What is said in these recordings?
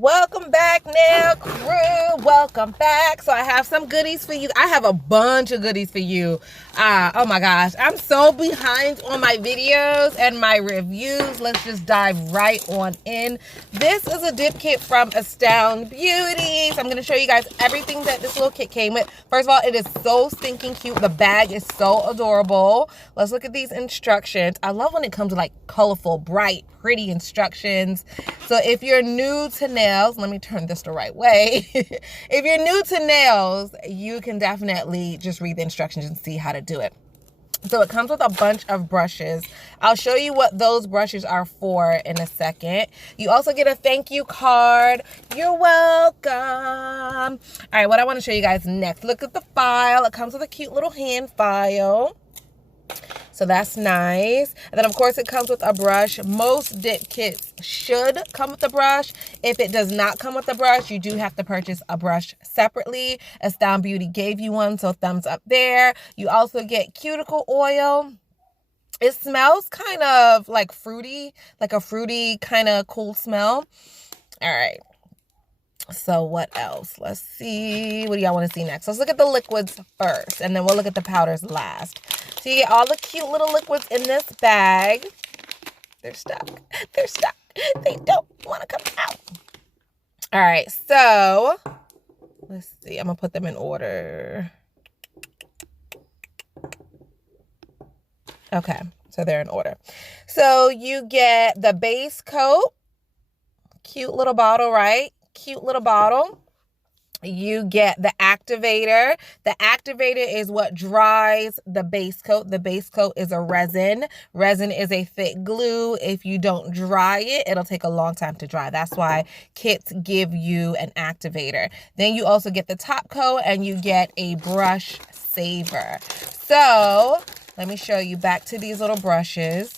Welcome back, nail crew. Welcome back. So I have some goodies for you. I have a bunch of goodies for you. Oh my gosh, I'm so behind on my videos and my reviews. Let's just dive right on in. This is a dip kit from Astound Beauty. So I'm going to show you guys everything that this little kit came with. First of all, it is so stinking cute. The bag is so adorable. Let's look at these instructions. I love when it comes with like colorful, bright, pretty instructions. So if you're new to nails, let me turn this the right way. If you're new to nails, you can definitely just read the instructions and see how to do it. So it comes with a bunch of brushes. I'll show you what those brushes are for in a second. You also get a thank you card. You're welcome. All right, what I want to show you guys next. Look at the file. It comes with a cute little hand file. So that's nice. And then of course it comes with a brush. Most dip kits should come with a brush. If it does not come with a brush, you do have to purchase a brush separately. Astound Beauty gave you one, so thumbs up there. You also get cuticle oil. It smells kind of like fruity, like a fruity kind of cool smell. All right. So what else? Let's see. What do y'all want to see next? Let's look at the liquids first, and then we'll look at the powders last. So you get all the cute little liquids in this bag. They're stuck. They're stuck. They don't want to come out. All right. So let's see. I'm going to put them in order. Okay. So they're in order. So you get the base coat. Cute little bottle, right? Cute little bottle. You get the activator. The activator is what dries the base coat. The base coat is a resin. Resin is a thick glue. If you don't dry it, it'll take a long time to dry. That's why kits give you an activator. Then you also get the top coat and you get a brush saver. So let me show you back to these little brushes.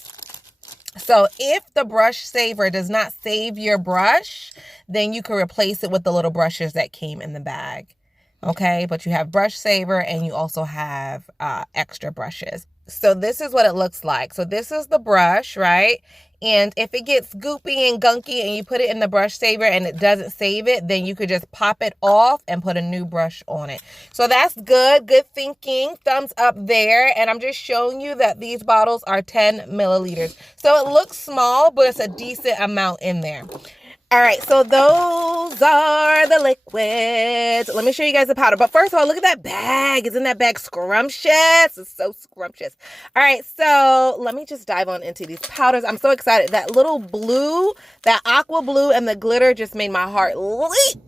So if the brush saver does not save your brush, then you can replace it with the little brushes that came in the bag. Okay, but you have brush saver and you also have extra brushes. So this is what it looks like. So this is the brush, right? And if it gets goopy and gunky and you put it in the brush saver and it doesn't save it, then you could just pop it off and put a new brush on it. So that's good. Good thinking. Thumbs up there. And I'm just showing you that these bottles are 10 milliliters. So it looks small, but it's a decent amount in there. All right, so those are the liquids. Let me show you guys the powder. But first of all, look at that bag. Isn't that bag scrumptious? It's so scrumptious. All right, so let me just dive on into these powders. I'm so excited. That little blue, that aqua blue and the glitter just made my heart leap.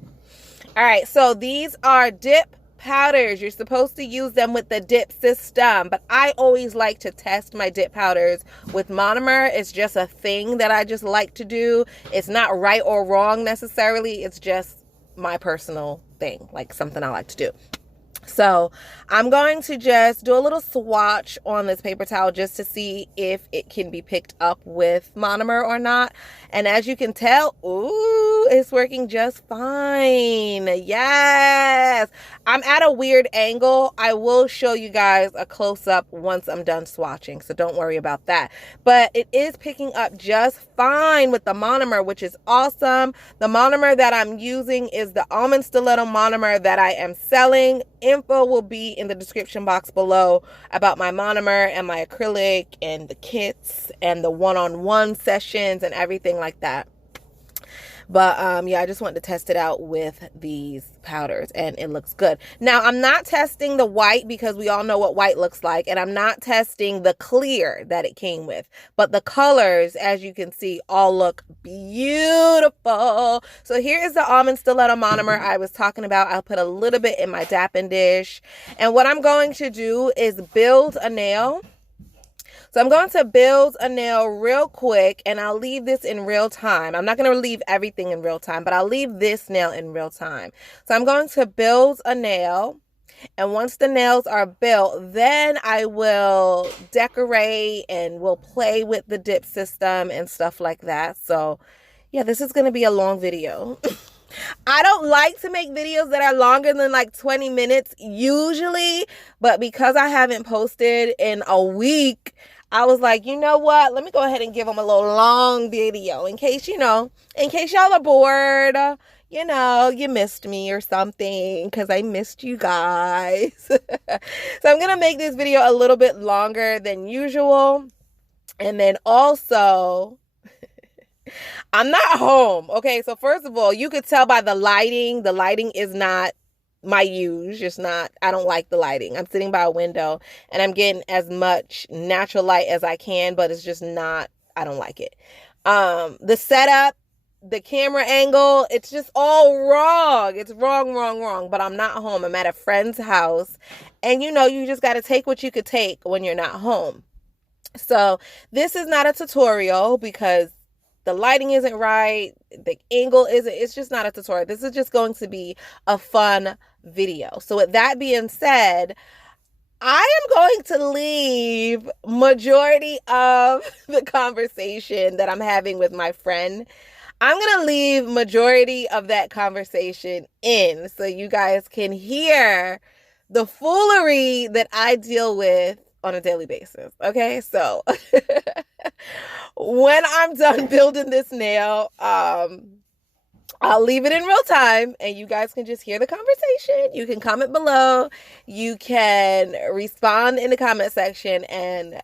All right, so these are dip powders. You're supposed to use them with the dip system, but I always like to test my dip powders with monomer. It's just a thing that I just like to do. It's not right or wrong necessarily. It's just my personal thing, like something I like to do. So I'm going to just do a little swatch on this paper towel just to see if it can be picked up with monomer or not. And as you can tell, ooh, it's working just fine. Yes. I'm at a weird angle. I will show you guys a close-up once I'm done swatching, so don't worry about that. But it is picking up just fine with the monomer, which is awesome. The monomer that I'm using is the Almond Stiletto monomer that I am selling. Info will be in the description box below about my monomer and my acrylic and the kits and the one-on-one sessions and everything like that. But yeah, I just wanted to test it out with these powders and it looks good. Now, I'm not testing the white because we all know what white looks like, and I'm not testing the clear that it came with. But the colors, as you can see, all look beautiful. So here is the Almond Stiletto monomer I was talking about. I'll put a little bit in my Dappen Dish. And what I'm going to do is build a nail. So I'm going to build a nail real quick, and I'll leave this in real time. I'm not going to leave everything in real time, but I'll leave this nail in real time. So I'm going to build a nail, and once the nails are built, then I will decorate and we'll play with the dip system and stuff like that. So yeah, this is going to be a long video. I don't like to make videos that are longer than like 20 minutes usually, but because I haven't posted in a week, I was like, you know what? Let me go ahead and give them a little long video in case, you know, in case y'all are bored, you know, you missed me or something, because I missed you guys. So I'm going to make this video a little bit longer than usual. And then also, I'm not home. Okay, so first of all, you could tell by the lighting is not my use, just not, I don't like the lighting. I'm sitting by a window and I'm getting as much natural light as I can, but it's just not, I don't like it. The setup, the camera angle, it's just all wrong. It's wrong. But I'm not home. I'm at a friend's house. And you know, you just got to take what you could take when you're not home. So this is not a tutorial because the lighting isn't right, the angle isn't, it's just not a tutorial. This is just going to be a fun video. So with that being said, I am going to leave majority of the conversation that I'm having with my friend. I'm going to leave majority of that conversation in so you guys can hear the foolery that I deal with on a daily basis. Okay, so when I'm done building this nail, I'll leave it in real time and you guys can just hear the conversation. You can comment below. You can respond in the comment section and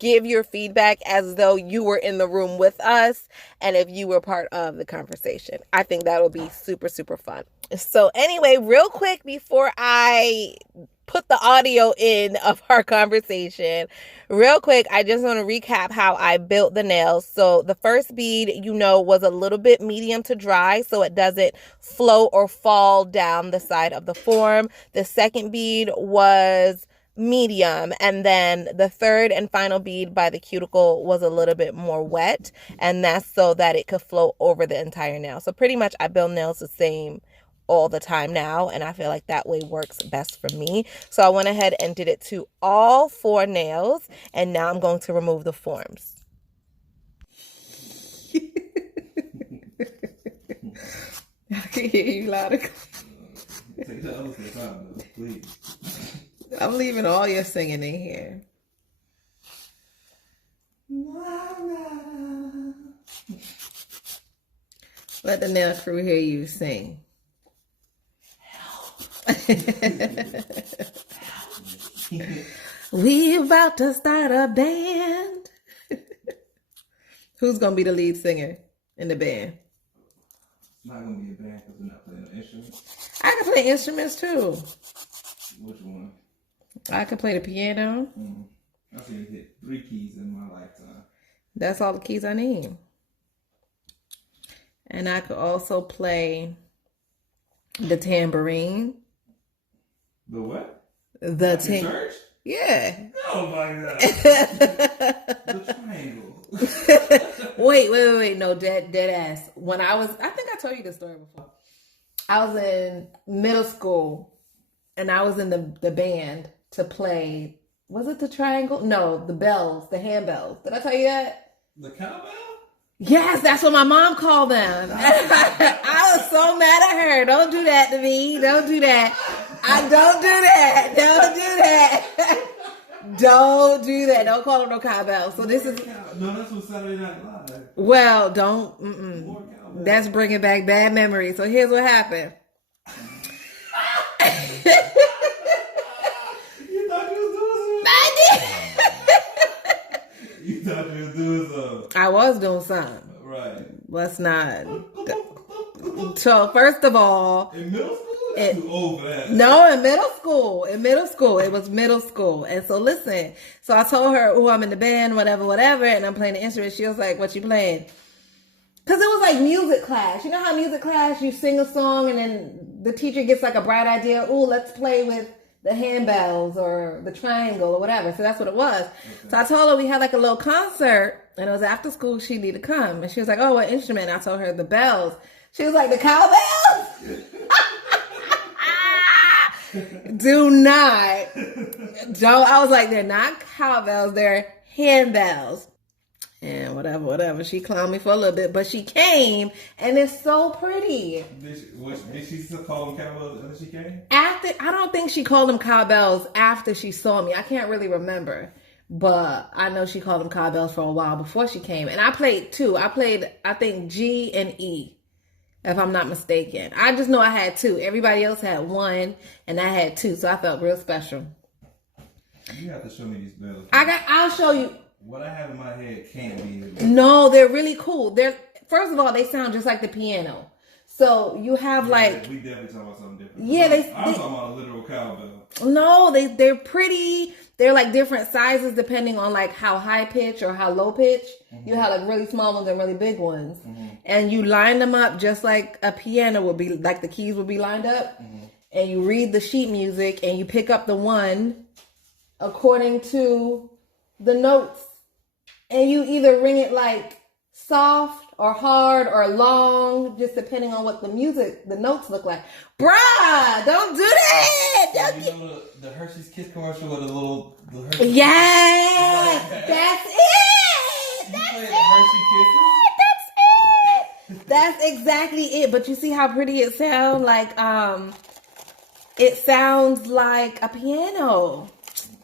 give your feedback as though you were in the room with us and if you were part of the conversation. I think that'll be super, super fun. So anyway, real quick before I put the audio in of our conversation, real quick, I just want to recap how I built the nails. So the first bead, you know, was a little bit medium to dry so it doesn't float or fall down the side of the form. The second bead was medium, and then the third and final bead by the cuticle was a little bit more wet, and that's so that it could float over the entire nail. So pretty much I build nails the same all the time now, and I feel like that way works best for me. So I went ahead and did it to all 4 nails, and now I'm going to remove the forms. I can hear you louder. Take the other stuff out, though, please. I'm leaving all your singing in here. Let the nail crew hear you sing. We about to start a band. Who's gonna be the lead singer in the band? It's not gonna be a band because we're not playing an instrument. I can play instruments too. Which one? I can play the piano. I've seen you hit 3 keys in my lifetime. That's all the keys I need. And I could also play the tambourine. The what? The church? Yeah. Oh my God. The triangle. wait. No, dead ass. When I think I told you this story before. I was in middle school and I was in the band to play, was it the triangle? No, the bells, the handbells. Did I tell you that? The cowbell? Yes, that's what my mom called them. I was so mad at her. Don't do that to me. Don't do that. Don't do that. Don't do that. Don't do that. Don't call them no cowbells. So this is... No, that's what Saturday Night Live. Well, don't... That's bringing back bad memories. So here's what happened. You thought you was doing something? I did. You thought you was doing something. I was doing something. Right. Let's not. So first of all... In middle school? That's too old for that. No, in middle school. It was middle school. And so listen. So I told her, oh, I'm in the band, whatever. And I'm playing the instrument. She was like, what you playing? Because it was like music class. You know how music class, you sing a song and then the teacher gets like a bright idea. Oh, let's play with the handbells or the triangle or whatever. So that's what it was. Okay. So I told her we had like a little concert and it was after school. She needed to come. And she was like, oh, what instrument? And I told her the bells. She was like, the cowbells? Don't. I was like, they're not cowbells. They're handbells. And whatever. She clowned me for a little bit, but she came, and it's so pretty. Did she still call them cowbells after she came? I don't think she called them cowbells after she saw me. I can't really remember. But I know she called them cowbells for a while before she came. And I played two. I played, I think, G and E, if I'm not mistaken. I just know I had two. Everybody else had one, and I had two. So I felt real special. You have to show me these bells. I'll show you. What I have in my head can't be. No, they're really cool. First of all, they sound just like the piano. So you have like. We definitely talking about something different. Yeah, I'm talking about a literal cowbell. No, they're pretty. They're like different sizes depending on like how high pitch or how low pitch. Mm-hmm. You have like really small ones and really big ones. Mm-hmm. And you line them up just like a piano would be, like the keys would be lined up. Mm-hmm. And you read the sheet music and you pick up the one according to the notes. And you either ring it like soft or hard or long, just depending on what the notes look like. Bruh, don't do that! You know the Hershey's Kiss commercial with the Hershey's Yes! That's it! That's exactly it. But you see how pretty it sounds? Like, it sounds like a piano.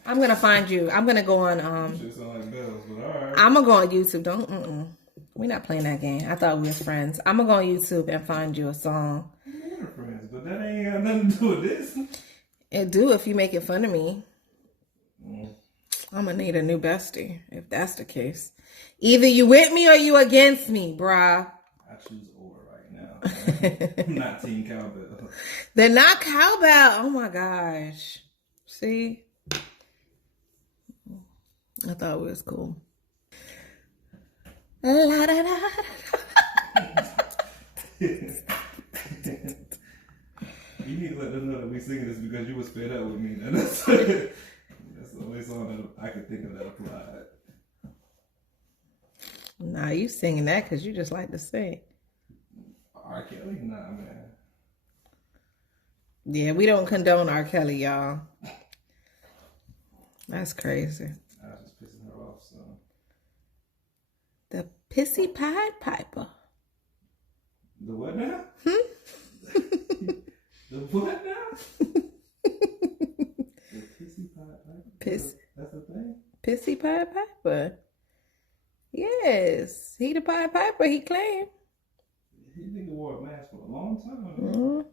I'm gonna find you. I'm gonna go on, Just sound like bells, but alright. I'm gonna go on YouTube. We're not playing that game. I thought we was friends. I'm gonna go on YouTube and find you a song. We're friends, but that ain't got nothing to do with this. It do if you making fun of me. I'm gonna need a new bestie if that's the case. Either you with me or you against me, bruh. I choose or right now. I'm not team cowbell. They're not cowbell. Oh my gosh. See? I thought it was cool. La, da, da, da. You need to let them know that we singing this because you was fed up with me. That's the only song that I could think of that applied. Nah, you singing that because you just like to sing. R. Kelly? Nah, man. Yeah, we don't condone R. Kelly, y'all. That's crazy. I was just pissing her off, so. The Pissy Pied Piper. The what now? The what now? The Pissy Pied Piper? That's the thing? Pissy Pied Piper. Yes. He the Pied Piper, he claimed. He nigga wore a mask for a long time.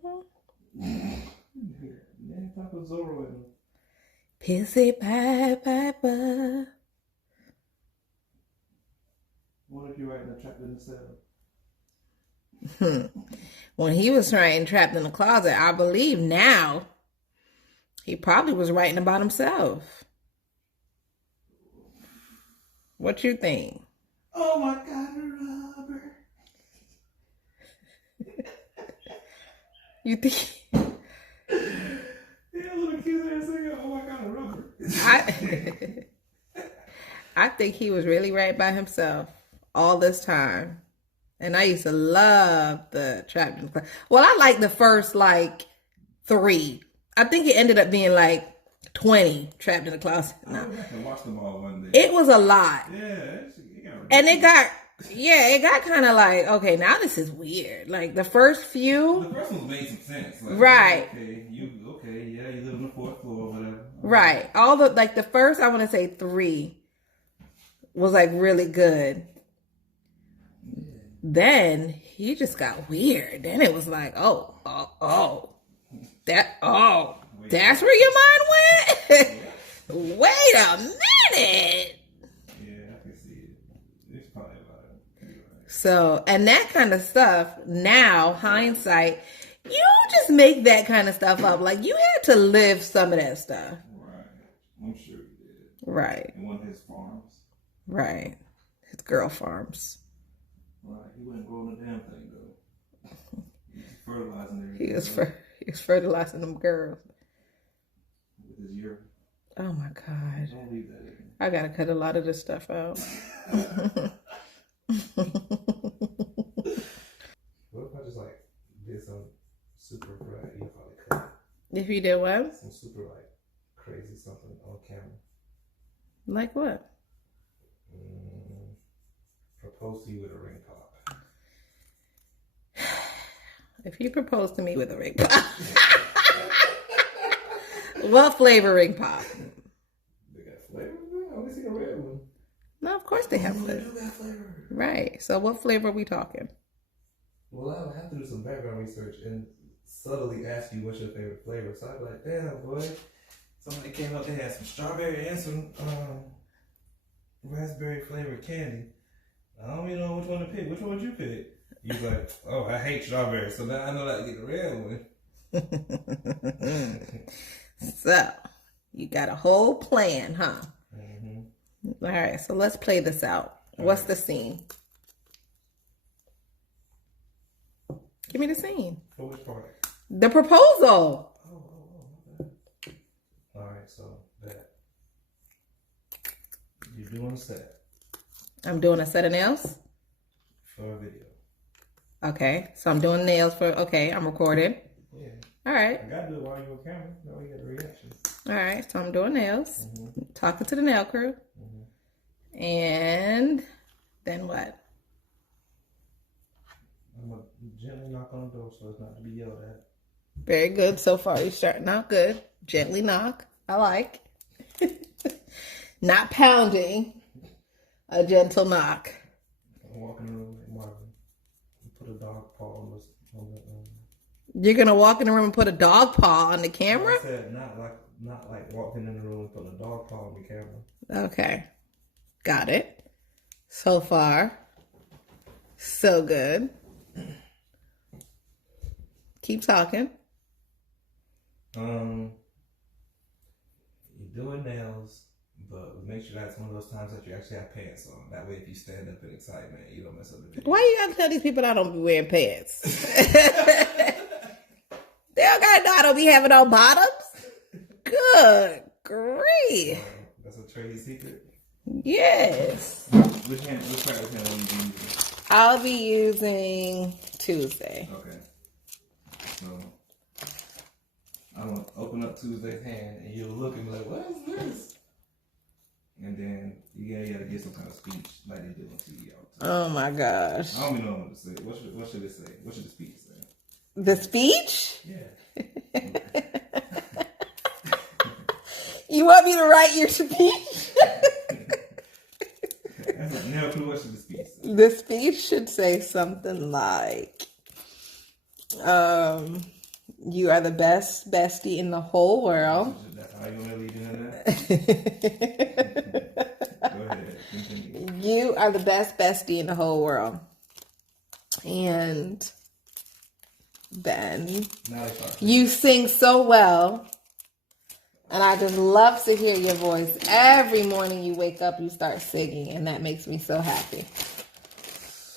Man, Papa Zorro and Pissy Pied Piper. What if you're writing a Trapped in the Cell? When he was writing Trapped in the Closet, I believe now he probably was writing about himself. What you think? Oh my God, Robert. You think? Yeah, little kids are singing, oh my God, Robert. I think he was really right by himself all this time. And I used to love the Trapped in the Closet. Well, I like the first, 3. I think it ended up being 20 Trapped in the Closet. No. I went back and watched them all one day. It was a lot. Yeah. It got kind of okay, now this is weird. The first few. The first one made some sense. Right. You live on the 4th floor or whatever. Right. All the first, I want to say 3 was really good. Then he just got weird. Then it was that's where your mind went? Wait a minute. Yeah, I can see it. It's probably about it. So, and that kind of stuff, now, hindsight, you just make that kind of stuff up. You had to live some of that stuff. Right. I'm sure he did. Right. In one of his farms. Right. His girl farms. Right. He wasn't growing a damn thing, though. He was fertilizing everything. He was fertilizing them girls. With his urine. Oh, my God. Don't leave that in. I got to cut a lot of this stuff out. What if I just did some super bright? You probably cut. If you did what? Some super crazy something on camera. Like what? Propose to you with a ring pop. If you propose to me with a ring pop, what flavor ring pop? They got flavor? I only see No, of course they have They flavor. do got flavor. Right. So what flavor are we talking? Well, I would have to do some background research and subtly ask you what's your favorite flavor. So I'd be like, damn, boy. Somebody came up, they had some strawberry and some raspberry flavored candy. I don't even know which one to pick. Which one would you pick? You was like, oh, I hate strawberry. So now I know that I get the red one. So, you got a whole plan, huh? Mm-hmm. All right, so let's play this out. What's the scene? Give me the scene. For which part? The proposal. Okay. All right, so that. You're doing a set. I'm doing a set of nails. For a video. Okay, so I'm doing nails for, okay, I'm recording. Yeah. All right. I gotta do it while you're on camera. That way you get a reaction. All right, so I'm doing nails. Mm-hmm. Talking to the nail crew. Mm-hmm. And then what? I'm gonna gently knock on the door so it's not to be yelled at. Very good. So far, you're starting out good. Gently knock. I like. Not pounding. A gentle knock. I'm walking in the room like Marvin. Put a dog paw on the You're gonna walk in the room and put a dog paw on the camera? I said not like walking in the room and putting a dog paw on the camera. Okay. Got it. So far, so good. Keep talking. You're doing nails, but make sure that's one of those times that you actually have pants on. That way, if you stand up in excitement, you don't mess up the video. Why you gotta tell these people I don't be wearing pants? They don't gotta know I don't be having on bottoms. Good grief. That's a trade secret. Yes. Which practice hand will you be using? I'll be using Tuesday. Okay. So I'm gonna open up Tuesday's hand, and you'll look and be like, "What is this?" And then you gotta get some kind of speech like they do on TV all the time. Oh my gosh. I don't even know what to say. What should it say? What should the speech say? The speech? Yeah. You want me to write your speech? That's like, nail crew, what should the speech say? The speech should say something like, you are the best bestie in the whole world. That's how you want to lead into that? Go ahead. Continue. You are the best bestie in the whole world. And then Now they start. you sing so well. And I just love to hear your voice. Every morning you wake up, you start singing. And that makes me so happy.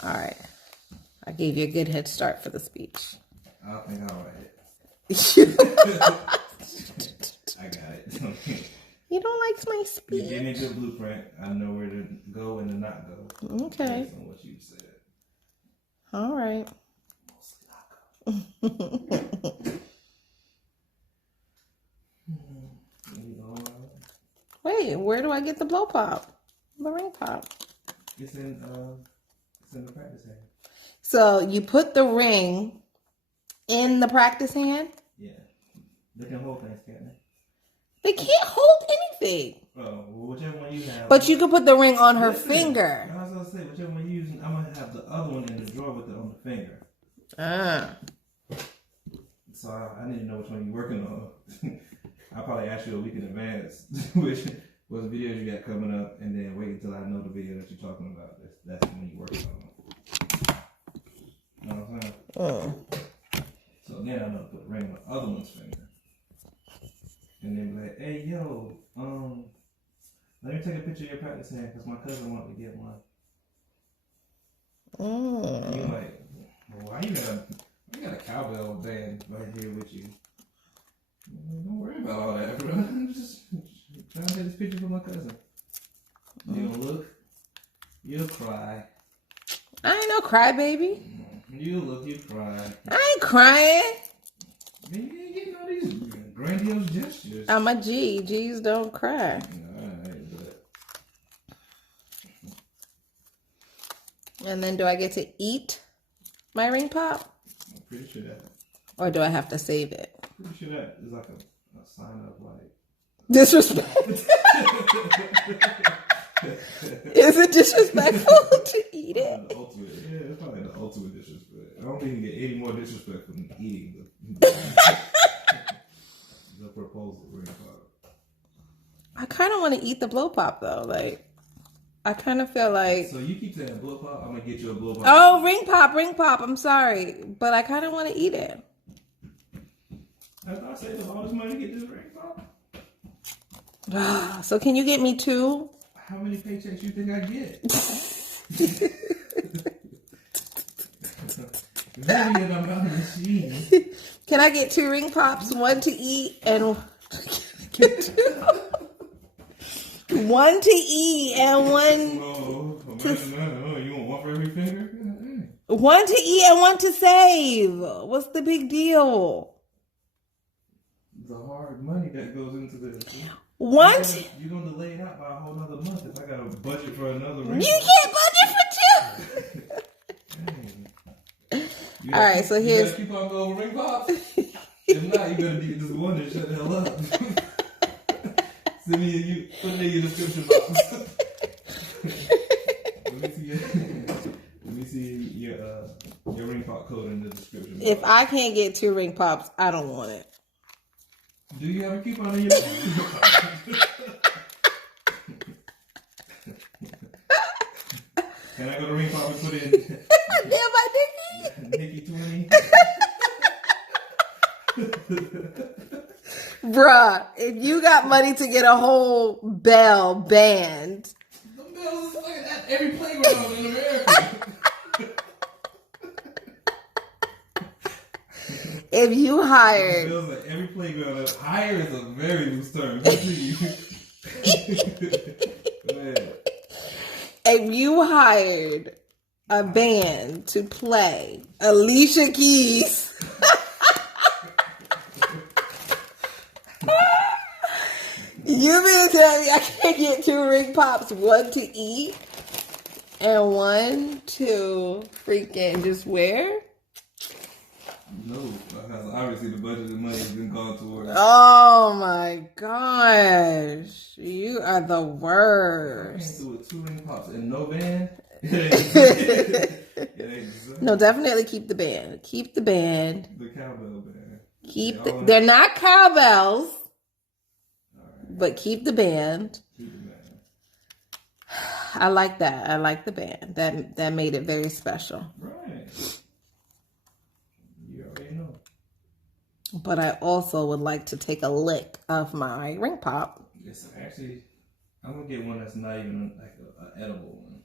All right. I gave you a good head start for the speech. I don't think I'll write it. I got it. You don't like my You speech? gave me a good blueprint. I know where to go and to not go. Okay. Based on what you said. All right. Wait, where do I get the blow pop? The ring pop. It's in the practice hand. So you put the ring in the practice hand? Yeah. They can hold things, can't they? They can't hold anything. Oh, well, whichever one you have. But you could put the ring on her Listen, finger. I was gonna say, whichever one you using, I'm gonna have the other one in the drawer with it on the finger. Ah. So I need to know which one you're working on. I'll probably ask you a week in advance which videos you got coming up, and then wait until I know the video that you're talking about. That's when you're working on. You know what I'm saying? Oh. So then I know to put the ring on the other one's finger. And then be like, hey, yo, let me take a picture of your practice hand because my cousin wanted to get one. And you're like, well, why you got a cowbell band right here with you? Don't worry about all that, bro. I'm just trying to get this picture for my cousin. You'll look, you'll cry. I ain't no crybaby. You look, you cry. I ain't crying. Man, you ain't getting all these grandiose gestures. I'm a G. G's don't cry. Alright, but And then do I get to eat my ring pop? I'm pretty sure that. Or do I have to save it? Pretty sure that is like a sign of like Disrespect. Is it disrespectful to eat it? The ultimate, yeah, it's probably the ultimate disrespect. I don't think you get any more disrespectful than eating the proposal ring pop. I kind of want to eat the blow pop though. Like, I kind of feel like. So you keep saying blow pop. I'm gonna get you a blow pop. Oh, ring pop. I'm sorry, but I kind of want to eat it. I thought I saved all this money to get this ring pop. So can you get me 2? How many paychecks you think I get? Really, I'm not a machine. Can I get 2 ring pops? 1 to eat and 1 to eat and 1 you want one for every finger? 1 to eat and 1 to save. What's the big deal? The hard money that goes into this. You're gonna delay it out by a whole nother month if I got a budget for another ring. You can't budget for 2. All right, so here's. You keep on going ring pops. If not, you better get this one and shut the hell up. Send me you put it in your description box. Let me see your ring pop code in the description box. If I can't get 2 ring pops, I don't want it. Do you have a coupon in your Can I go to ring pop and put in Damn, my Nikki 20? Bruh, if you got money to get a whole bell band. The bells is like at every playground in America. If you hired. Bells at every playground. Hire is a very loose term. If you hired a band to play Alicia Keys. You mean to tell me I can't get 2 ring pops, 1 to eat and 1 to freaking just wear? No, because obviously the budget and money has been gone towards. Oh my gosh. You are the worst. I can't do it 2 ring pops and no band. No, definitely keep the band. Keep the band. The cowbell band. They're not cowbells. But keep the band. I like that. I like the band. That made it very special. Right. You already know. But I also would like to take a lick of my ring pop. Yes, actually, I'm gonna get one that's not even like an edible one.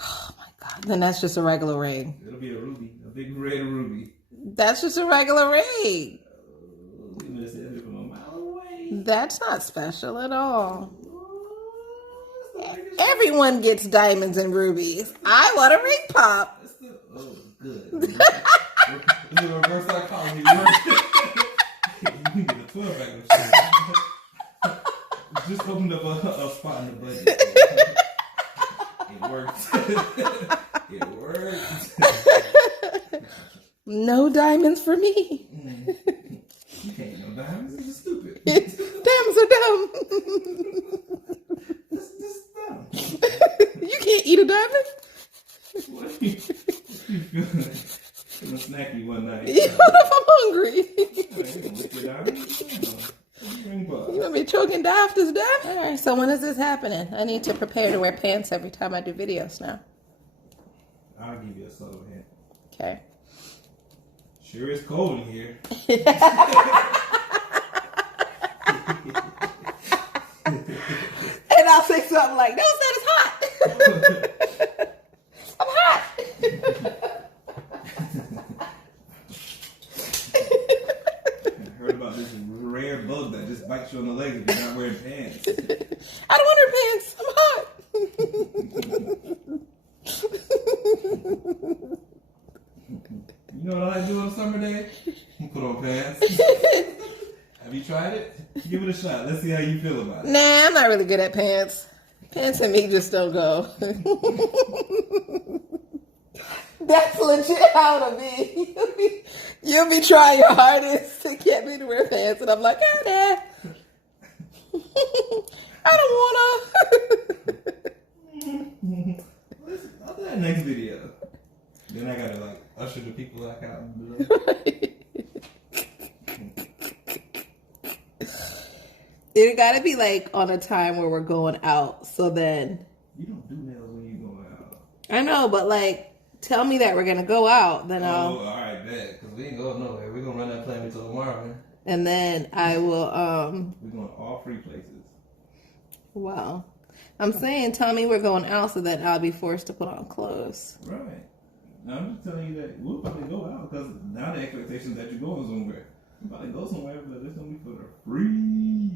Oh my god! Then that's just a regular ring. It'll be a ruby, a big red ruby. That's just a regular ring. That's not special at all. Everyone gets diamonds and rubies. I want a ring pop. Oh, good. This is reverse psychology. You can get a 12-pack of shit. Just opened up a spot in the budget. It worked. It worked. No diamonds for me. You can't know diamonds. This is stupid. Diamonds are dumb. This is dumb. You can't eat a diamond. What you feeling? Feeling snacky one night. What if I'm hungry? You want me choking daft to death? All right, so when is this happening? I need to prepare to wear pants every time I do videos now. I'll give you a subtle hint. Okay. Sure is cold in here. And I'll say something like, no, it's hot. I'm hot. I heard about this rare bug that just bites you on the legs if you're not wearing pants. I don't want to wear pants. I'm hot. You know what I like to do on a summer day? Put on pants. Have you tried it? Give it a shot. Let's see how you feel about it. Nah, I'm not really good at pants. Pants and me just don't go. That's legit how to be. You'll be trying your hardest to get me to wear pants, and I'm like, oh, nah. I don't wanna. usher the people like out below. It gotta be like on a time where we're going out. So then. You don't do nails when you're going out. I know, but like, tell me that we're gonna go out, then I'll. Oh, all right, bet. Because we ain't going nowhere. We're gonna run that plan until tomorrow, man. And then I will. We're going all free places. Wow. I'm saying, tell me we're going out so that I'll be forced to put on clothes. Right. Now, I'm just telling you that we'll probably go out because now the expectation is that you're going somewhere. You're about to go somewhere, but it's going to be for the free.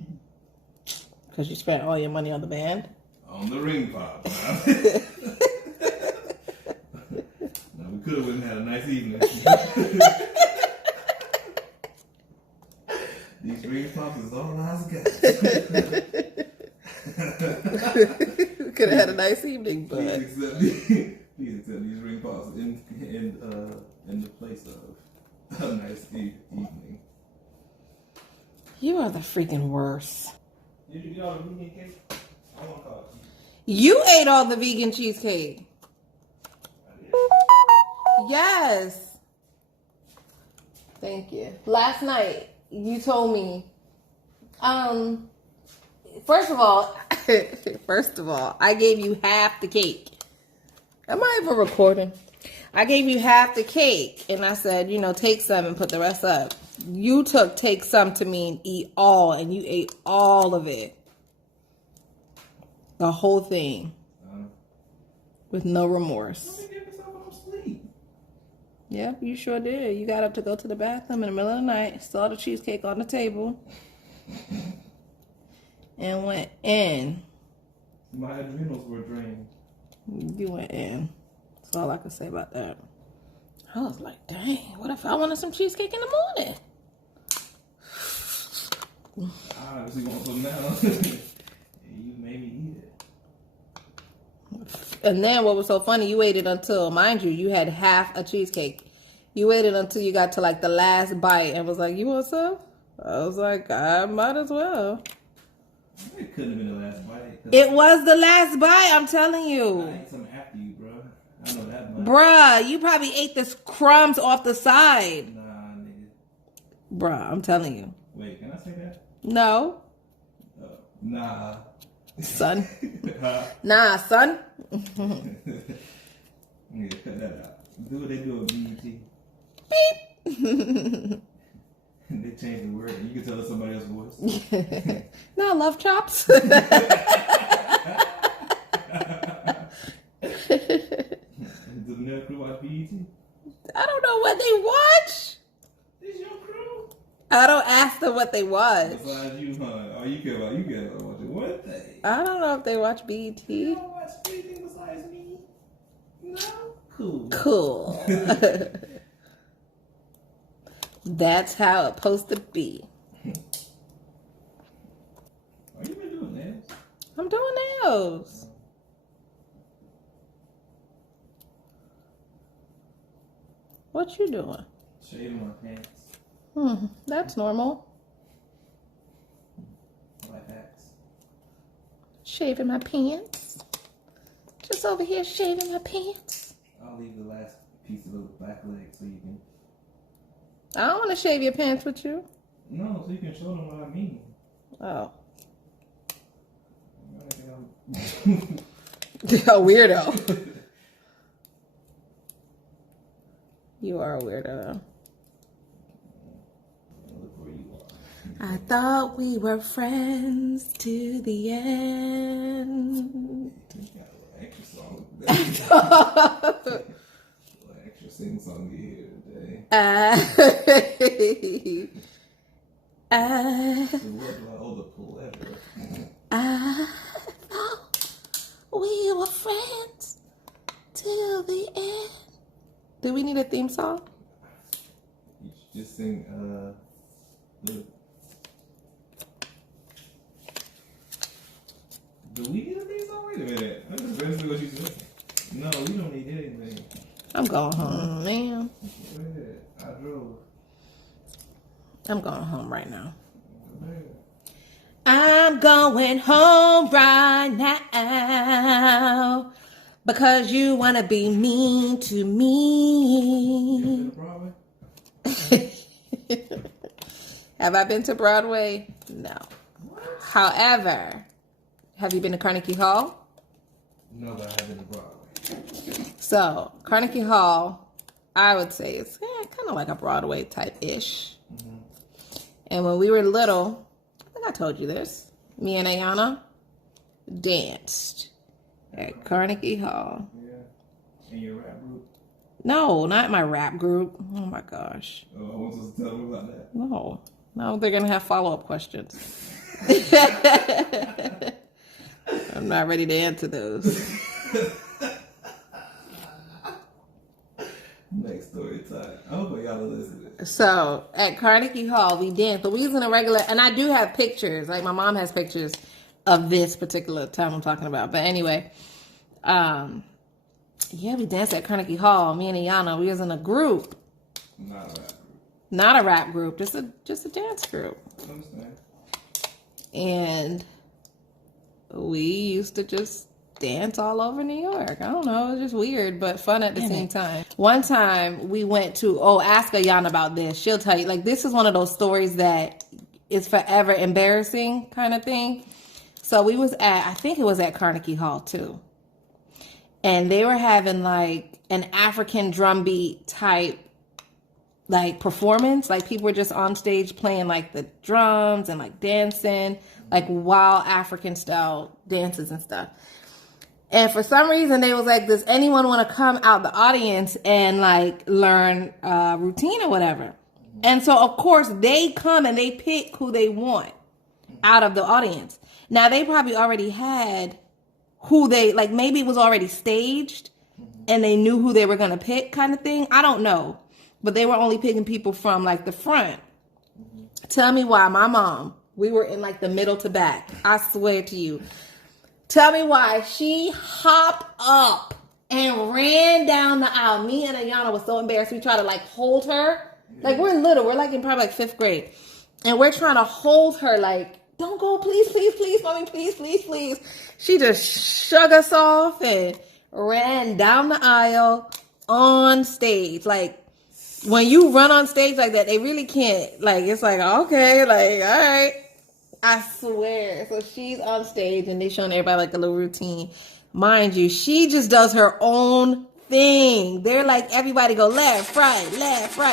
Because you spent all your money on the band? On the ring pop. Now, we could have went and had a nice evening. These ring pops is all I got. Could have had a nice evening, but please accept these ring pops in the place of a nice evening. You are the freaking worst. Did you get all the vegan cake? I want to call it. You ate all the vegan cheesecake. I did. Yes. Thank you. Last night, you told me, first of all, I gave you half the cake. Am I even recording? I gave you half the cake, and I said, take some and put the rest up. You take some to mean eat all, and you ate all of it. The whole thing. With no remorse. Yep, you sure did. You got up to go to the bathroom in the middle of the night, saw the cheesecake on the table, and went in. My adrenals were drained. You went in. That's all I can say about that. I was like, dang, what if I wanted some cheesecake in the morning? I obviously want some now. You made me eat it. And then what was so funny, you waited until, mind you, you had half a cheesecake. You waited until you got to like the last bite and was like, you want some? I was like, I might as well. It couldn't have been the last bite. It was the last bite, I'm telling I you. ate some after you, bro. I know that much. Bruh, you probably ate the crumbs off the side. Nah, nigga. Bruh, I'm telling you. Wait, can I say that? No. Nah. Son. Huh? Nah, son. Yeah, cut that out. Do what they do with BET. Beep. They changed the word. You can tell it's somebody else's voice. No, love chops. The Nail Crew watch BET? I don't know what they watch. It's your crew. I don't ask them what they watch. Besides you, huh? All you care about watching one thing. I don't know if they watch BET. You don't watch anything besides me? No? Cool. Cool. That's how it's supposed to be. Are you been doing nails? I'm doing nails. What you doing? Shaving my pants. That's normal. Like hats. Shaving my pants. Just over here shaving my pants. I'll leave the last piece of the back leg so you can... I don't want to shave your pants with you. No, so you can show them what I mean. Oh. I think I'm... A weirdo. You are a weirdo. Look where you are. I thought we were friends to the end. You got a little extra song. A little extra sing song here today. So what do I owe the pleasure? I thought we were friends till the end. Do we need a theme song? You should just sing, look. Do we need a theme song? Wait a minute. That's basically what you said. No, we don't need anything. I'm going home, man. Go ahead. I drove. I'm going home right now. Go ahead. I'm going home right now. because you want to be mean to You me. been to Broadway? Have I been to Broadway? No. What? However, have you been to Carnegie Hall? No, but I have been to Broadway. So, Carnegie Hall, I would say it's kind of like a Broadway type-ish. Mm-hmm. And when we were little, I think I told you this, me and Ayana danced at Carnegie Hall. Yeah. In your rap group? No, not my rap group. Oh my gosh. Oh, I was supposed to tell them about that. No, they're going to have follow-up questions. I'm not ready to answer those. Next story time. I hope y'all are listening. So at Carnegie Hall, we danced, but we was in a regular, and I do have pictures. Like my mom has pictures of this particular time I'm talking about. But anyway, yeah, we danced at Carnegie Hall. Me and Ayana, we was in a group. Not a rap group. Not a rap group, just a dance group. I understand. And we used to just dance all over New York. I don't know, it was just weird, but fun at the same time. One time we went to, ask Ayana about this. She'll tell you, like, this is one of those stories that is forever embarrassing kind of thing. So we was I think it was at Carnegie Hall too. And they were having like an African drum beat type like performance. Like people were just on stage playing like the drums and like dancing, like wild African style dances and stuff. And for some reason they was like, does anyone want to come out the audience and like learn routine or whatever? And so of course they come and they pick who they want out of the audience. Now they probably already had who they, like maybe it was already staged and they knew who they were going to pick kind of thing. I don't know. But they were only picking people from like the front. Tell me why my mom, we were in like the middle to back. I swear to you. Tell me why she hopped up and ran down the aisle. Me and Ayana was so embarrassed. We tried to like hold her. Like we're little. We're like in probably like 5th grade. And we're trying to hold her like, don't go, please, please, please, mommy, please, please, please. She just shrugged us off and ran down the aisle on stage. Like, when you run on stage like that, they really can't, like, it's like, okay, like, all right. I swear. So she's on stage and they showing everybody like a little routine. Mind you, she just does her own thing. They're like, everybody go left, right.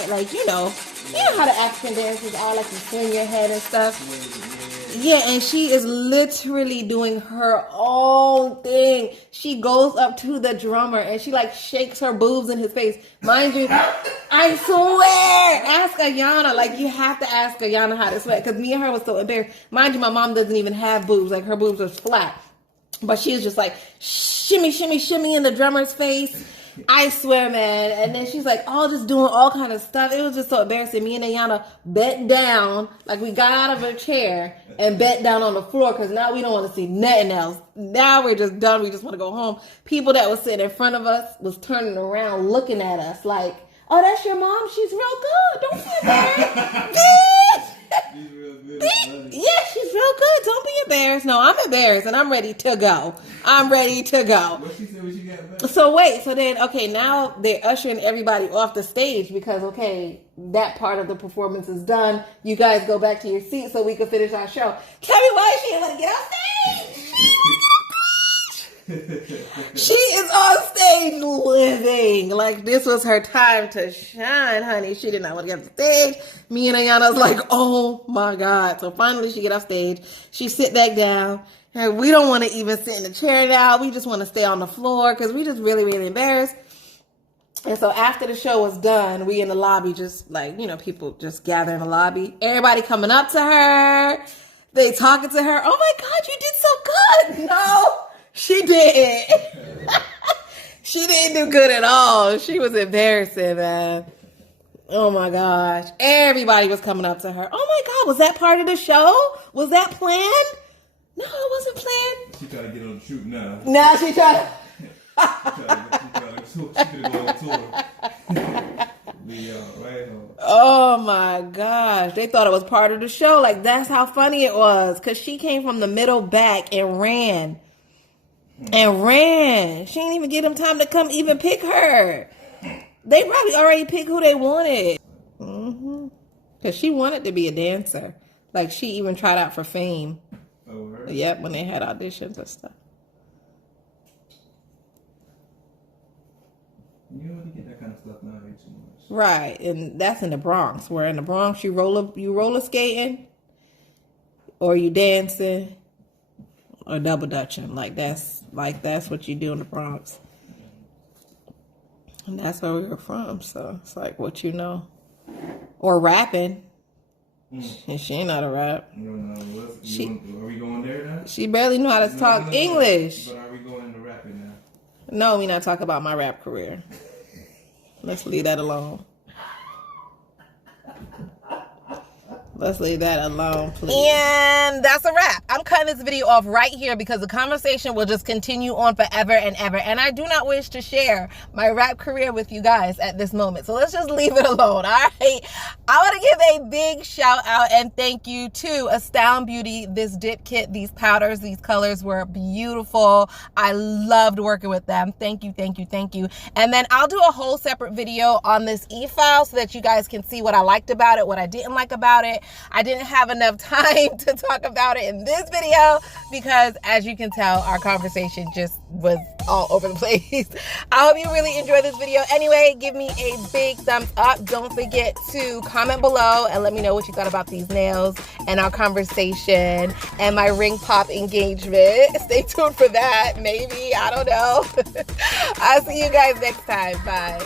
Like, you know how the African dances are, like you swing your head and stuff. Yeah, and she is literally doing her own thing. She goes up to the drummer and she like shakes her boobs in his face. Mind you, I swear, ask Ayana. Like you have to ask Ayana how to sweat because me and her was so embarrassed. Mind you, my mom doesn't even have boobs. Like her boobs are flat. But she was just like shimmy, shimmy, shimmy in the drummer's face. I swear, man. And then she's like, just doing all kind of stuff. It was just so embarrassing. Me and Ayana bent down, like we got out of her chair and bent down on the floor because now we don't want to see nothing else. Now we're just done. We just want to go home. People that was sitting in front of us was turning around looking at us like, oh, that's your mom? She's real good. Don't be embarrassed. She's real good. Yeah, she's real good. Don't be embarrassed. No, I'm embarrassed and I'm ready to go. What she said when she got back? So wait, now they're ushering everybody off the stage because, that part of the performance is done. You guys go back to your seats so we can finish our show. Tell me why she didn't want to get off stage. She is on stage living. Like, this was her time to shine, honey. She did not want to get off stage. Me and Ayana was like, oh my God. So finally she get off stage. She sit back down. And we don't want to even sit in the chair now. We just want to stay on the floor because we just really, really embarrassed. And so after the show was done, we in the lobby just like, people just gather in the lobby. Everybody coming up to her. They talking to her. Oh my God, you did so good. No, she didn't. She didn't do good at all. She was embarrassing, man. Oh my gosh. Everybody was coming up to her. Oh my God, was that part of the show? Was that planned? No, it wasn't planned. She tried to get on the shoot now. Now she tried to... She could go on tour. Right? Oh my gosh. They thought it was part of the show. Like, that's how funny it was. Because she came from the middle back and ran. and ran. She didn't even get them time to come even pick her. They probably already picked who they wanted. Because she wanted to be a dancer. Like, she even tried out for Fame. Oh, right. Yep, when they had auditions and stuff. You don't really get that kind of stuff nowadays too much. Right, and that's in the Bronx. Where in the Bronx, you roller skating, or you dancing, or double dutching. Like that's what you do in the Bronx. And that's where we were from, so it's like what you know. Or rapping. And she ain't know how to rap. Are we going there now? She barely knew how to talk English. But are we going into rapping now? No, we not talking about my rap career. Let's leave that alone. Let's leave that alone, please. And that's a wrap. I'm cutting this video off right here because the conversation will just continue on forever and ever. And I do not wish to share my rap career with you guys at this moment. So let's just leave it alone, all right? I want to give a big shout out and thank you to Astound Beauty. This dip kit, these powders, these colors were beautiful. I loved working with them. Thank you, thank you, thank you. And then I'll do a whole separate video on this e-file so that you guys can see what I liked about it, what I didn't like about it. I didn't have enough time to talk about it in this video because, as you can tell, our conversation just was all over the place. I hope you really enjoyed this video. Anyway, give me a big thumbs up. Don't forget to comment below and let me know what you thought about these nails and our conversation and my ring pop engagement. Stay tuned for that. Maybe. I don't know. I'll see you guys next time. Bye.